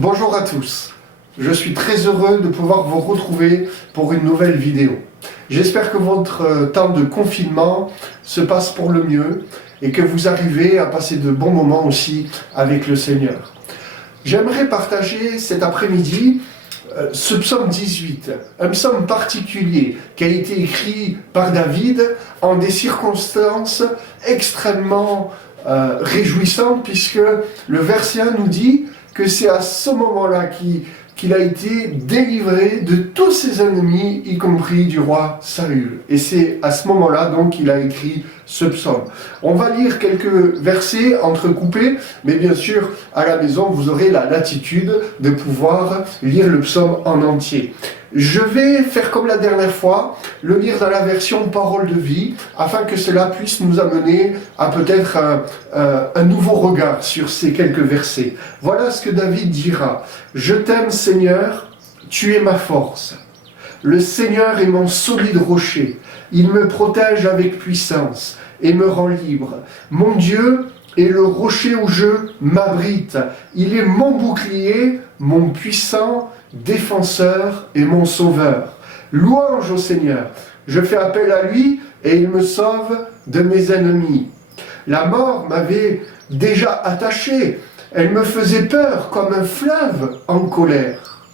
Bonjour à tous, je suis très heureux de pouvoir vous retrouver pour une nouvelle vidéo. J'espère que votre temps de confinement se passe pour le mieux et que vous arrivez à passer de bons moments aussi avec le Seigneur. J'aimerais partager cet après-midi ce psaume 18, un psaume particulier qui a été écrit par David en des circonstances extrêmement réjouissantes, puisque le verset 1 nous dit que c'est à ce moment-là qu'il a été délivré de tous ses ennemis, y compris du roi Saül. Et c'est à ce moment-là donc qu'il a écrit ce psaume. On va lire quelques versets entrecoupés, mais bien sûr, à la maison, vous aurez la latitude de pouvoir lire le psaume en entier. Je vais faire comme la dernière fois, le lire dans la version parole de vie, afin que cela puisse nous amener à peut-être un nouveau regard sur ces quelques versets. Voilà ce que David dira. « Je t'aime Seigneur, tu es ma force. Le Seigneur est mon solide rocher. Il me protège avec puissance et me rend libre. Mon Dieu est le rocher où je m'abrite. Il est mon bouclier, mon puissant défenseur et mon sauveur. Louange au Seigneur. Je fais appel à lui et il me sauve de mes ennemis. La mort m'avait déjà attaché. Elle me faisait peur comme un fleuve en colère.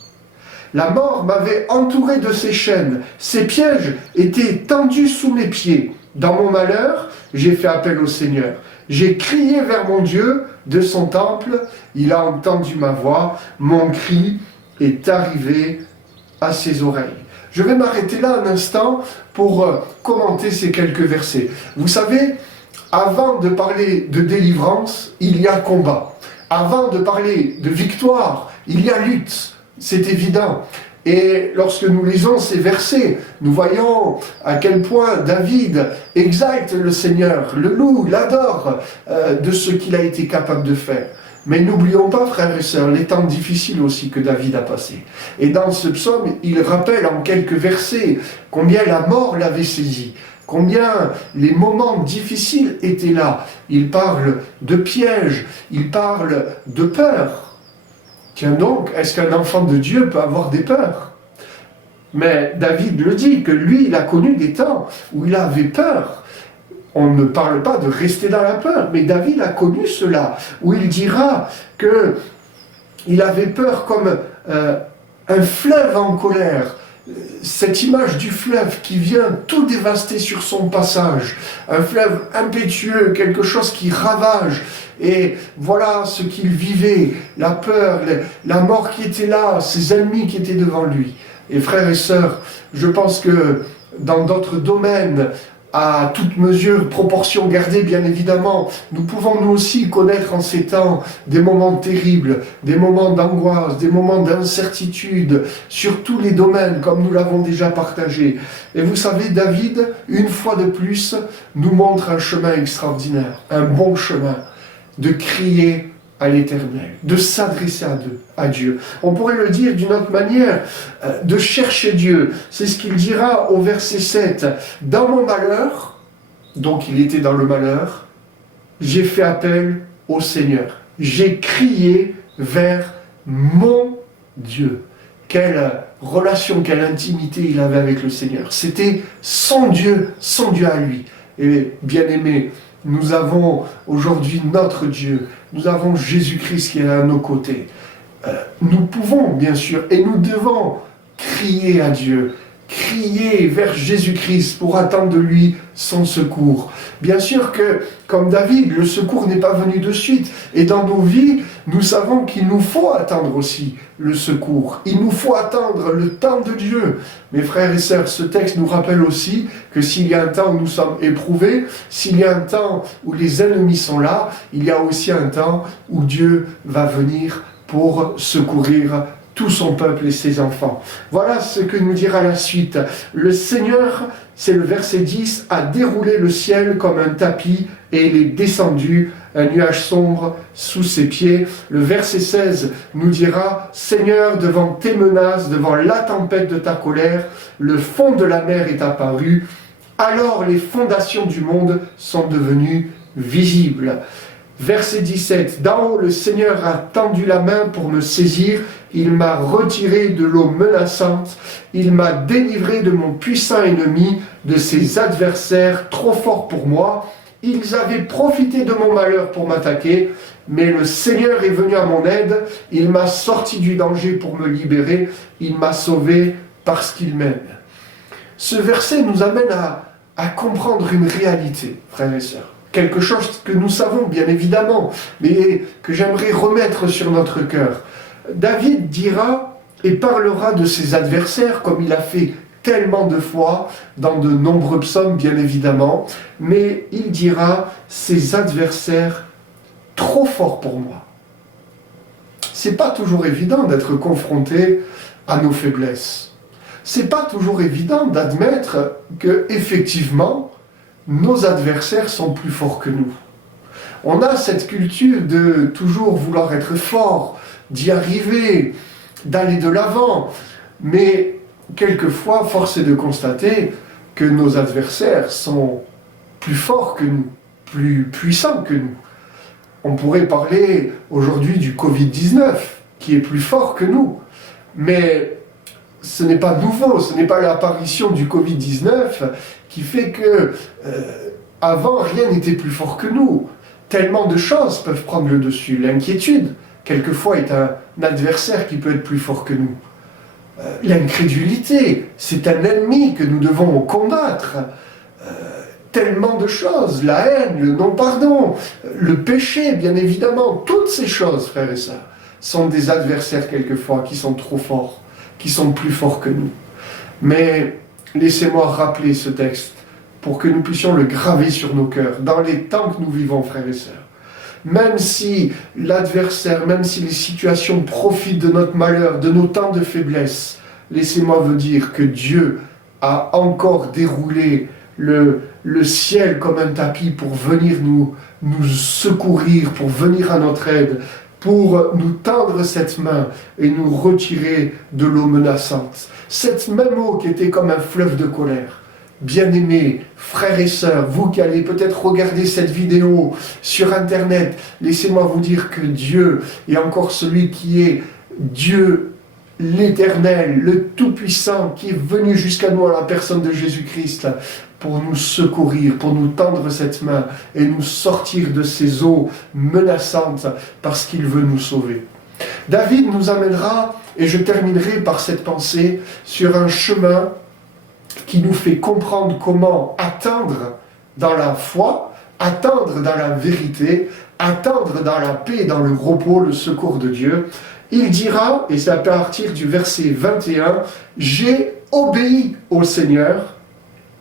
La mort m'avait entouré de ses chaînes. Ses pièges étaient tendus sous mes pieds. Dans mon malheur, j'ai fait appel au Seigneur. J'ai crié vers mon Dieu de son temple. Il a entendu ma voix. Mon cri est arrivé à ses oreilles. Je vais m'arrêter là un instant pour commenter ces quelques versets. Vous savez, avant de parler de délivrance, il y a combat. Avant de parler de victoire, il y a lutte. C'est évident. Et lorsque nous lisons ces versets, nous voyons à quel point David exalte le Seigneur, le loue, l'adore de ce qu'il a été capable de faire. Mais n'oublions pas, frères et sœurs, les temps difficiles aussi que David a passés. Et dans ce psaume, il rappelle en quelques versets combien la mort l'avait saisi, combien les moments difficiles étaient là. Il parle de pièges, il parle de peur. Tiens donc, est-ce qu'un enfant de Dieu peut avoir des peurs? Mais David le dit, que lui, il a connu des temps où il avait peur. On ne parle pas de rester dans la peur, mais David a connu cela, où il dira qu'il avait peur comme un fleuve en colère. Cette image du fleuve qui vient tout dévaster sur son passage, un fleuve impétueux, quelque chose qui ravage, et voilà ce qu'il vivait, la peur, la mort qui était là, ses ennemis qui étaient devant lui. Et frères et sœurs, je pense que dans d'autres domaines, à toute mesure, proportion gardée bien évidemment, nous pouvons nous aussi connaître en ces temps des moments terribles, des moments d'angoisse, des moments d'incertitude, sur tous les domaines, comme nous l'avons déjà partagé. Et vous savez, David, une fois de plus, nous montre un chemin extraordinaire, un bon chemin, de crier à l'Éternel, de s'adresser à Dieu. On pourrait le dire d'une autre manière, de chercher Dieu. C'est ce qu'il dira au verset 7. « Dans mon malheur », donc il était dans le malheur, « j'ai fait appel au Seigneur. J'ai crié vers mon Dieu. » Quelle relation, quelle intimité il avait avec le Seigneur. C'était son Dieu à lui. Et bien aimé, nous avons aujourd'hui notre Dieu, nous avons Jésus-Christ qui est à nos côtés. Nous pouvons, bien sûr, et nous devons crier à Dieu, crier vers Jésus-Christ pour attendre de lui son secours. Bien sûr que, comme David, le secours n'est pas venu de suite. Et dans nos vies, nous savons qu'il nous faut attendre aussi le secours. Il nous faut attendre le temps de Dieu. Mes frères et sœurs, ce texte nous rappelle aussi que s'il y a un temps où nous sommes éprouvés, s'il y a un temps où les ennemis sont là, il y a aussi un temps où Dieu va venir pour secourir tout son peuple et ses enfants. Voilà ce que nous dira la suite. Le Seigneur, c'est le verset 10, a déroulé le ciel comme un tapis et il est descendu, un nuage sombre sous ses pieds. Le verset 16 nous dira, Seigneur, devant tes menaces, devant la tempête de ta colère, le fond de la mer est apparu, alors les fondations du monde sont devenues visibles. Verset 17. D'en haut, le Seigneur a tendu la main pour me saisir. Il m'a retiré de l'eau menaçante. Il m'a délivré de mon puissant ennemi, de ses adversaires trop forts pour moi. Ils avaient profité de mon malheur pour m'attaquer, mais le Seigneur est venu à mon aide. Il m'a sorti du danger pour me libérer. Il m'a sauvé parce qu'il m'aime. Ce verset nous amène à comprendre une réalité, frères et sœurs. Quelque chose que nous savons bien évidemment, mais que j'aimerais remettre sur notre cœur. David dira et parlera de ses adversaires comme il a fait tellement de fois dans de nombreux psaumes bien évidemment, mais il dira ses adversaires trop forts pour moi. C'est pas toujours évident d'être confronté à nos faiblesses. C'est pas toujours évident d'admettre que effectivement nos adversaires sont plus forts que nous. On a cette culture de toujours vouloir être fort, d'y arriver, d'aller de l'avant. Mais quelquefois, force est de constater que nos adversaires sont plus forts que nous, plus puissants que nous. On pourrait parler aujourd'hui du Covid-19, qui est plus fort que nous. Mais ce n'est pas nouveau, ce n'est pas l'apparition du Covid-19 qui fait que avant rien n'était plus fort que nous. Tellement de choses peuvent prendre le dessus. L'inquiétude, quelquefois, est un adversaire qui peut être plus fort que nous. L'incrédulité, c'est un ennemi que nous devons combattre. Tellement de choses, la haine, le non-pardon, le péché, bien évidemment, toutes ces choses, frères et sœurs, sont des adversaires quelquefois qui sont trop forts, qui sont plus forts que nous. Mais laissez-moi rappeler ce texte pour que nous puissions le graver sur nos cœurs, dans les temps que nous vivons, frères et sœurs. Même si l'adversaire, même si les situations profitent de notre malheur, de nos temps de faiblesse, laissez-moi vous dire que Dieu a encore déroulé le ciel comme un tapis pour venir nous secourir, pour venir à notre aide, pour nous tendre cette main et nous retirer de l'eau menaçante. Cette même eau qui était comme un fleuve de colère. Bien-aimés, frères et sœurs, vous qui allez peut-être regarder cette vidéo sur Internet, laissez-moi vous dire que Dieu est encore celui qui est Dieu, l'Éternel, le Tout-Puissant, qui est venu jusqu'à nous à la personne de Jésus-Christ pour nous secourir, pour nous tendre cette main et nous sortir de ces eaux menaçantes parce qu'il veut nous sauver. David nous amènera, et je terminerai par cette pensée, sur un chemin qui nous fait comprendre comment attendre dans la foi, attendre dans la vérité, attendre dans la paix, dans le repos, le secours de Dieu. Il dira, et c'est à partir du verset 21, « J'ai obéi au Seigneur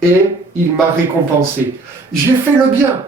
et il m'a récompensé. J'ai fait le bien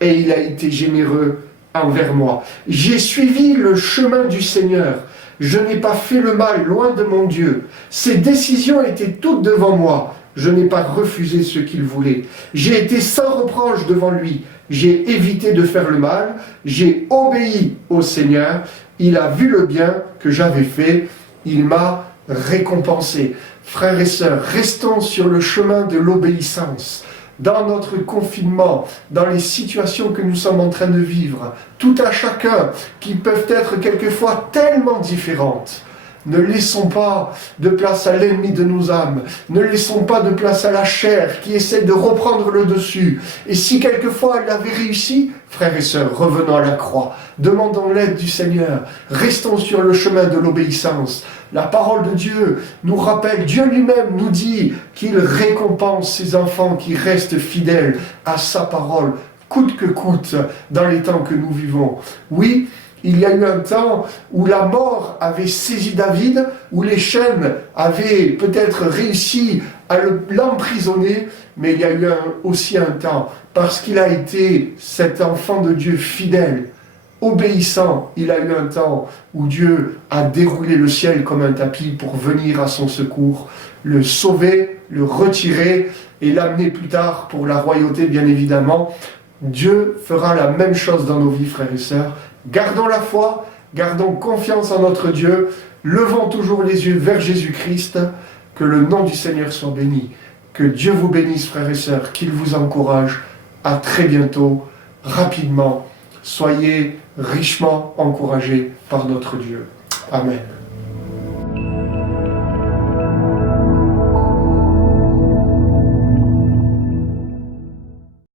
et il a été généreux envers moi. J'ai suivi le chemin du Seigneur. Je n'ai pas fait le mal loin de mon Dieu. Ses décisions étaient toutes devant moi. Je n'ai pas refusé ce qu'il voulait. J'ai été sans reproche devant lui. J'ai évité de faire le mal. J'ai obéi au Seigneur. Il a vu le bien que j'avais fait. Il m'a récompensé. » Frères et sœurs, restons sur le chemin de l'obéissance. Dans notre confinement, dans les situations que nous sommes en train de vivre, tout à chacun, qui peuvent être quelquefois tellement différentes. Ne laissons pas de place à l'ennemi de nos âmes. Ne laissons pas de place à la chair qui essaie de reprendre le dessus. Et si quelquefois elle avait réussi, frères et sœurs, revenons à la croix. Demandons l'aide du Seigneur. Restons sur le chemin de l'obéissance. La parole de Dieu nous rappelle, Dieu lui-même nous dit qu'il récompense ses enfants qui restent fidèles à sa parole, coûte que coûte, dans les temps que nous vivons. Oui, il y a eu un temps où la mort avait saisi David, où les chaînes avaient peut-être réussi à l'emprisonner, mais il y a eu aussi un temps, parce qu'il a été cet enfant de Dieu fidèle, obéissant, il a eu un temps où Dieu a déroulé le ciel comme un tapis pour venir à son secours, le sauver, le retirer et l'amener plus tard pour la royauté, bien évidemment. Dieu fera la même chose dans nos vies, frères et sœurs. Gardons la foi, gardons confiance en notre Dieu, levons toujours les yeux vers Jésus-Christ, que le nom du Seigneur soit béni. Que Dieu vous bénisse, frères et sœurs, qu'il vous encourage. À très bientôt, rapidement. soyez richement encouragés par notre Dieu. Amen.